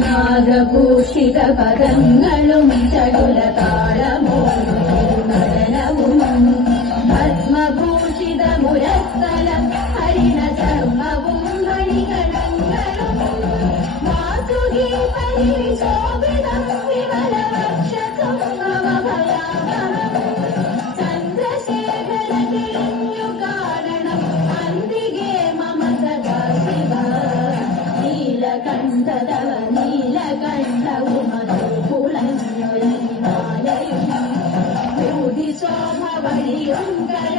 നാഗഭൂഷിത പദങ്ങളും ചടുല താളമോടും നടനവും ഭസ്മഭൂഷിത മുരസ്ഥലം ഹരിണ ചർമ്മവും മണികണങ്ങളും വാസുകി പരിശോഭിതം വിമല വക്ഷസും ഭയാവഹം ചന്ദ്രശേഖര തിരിഞ്ഞു കാണണം അന്തികെ മമ സദാ ശിവ നീലകണ്ഠതവ നീലകണ്ഠവുമതുപുളഞ്ഞൊരനിമാലയും ശോഭ വഴിയും കര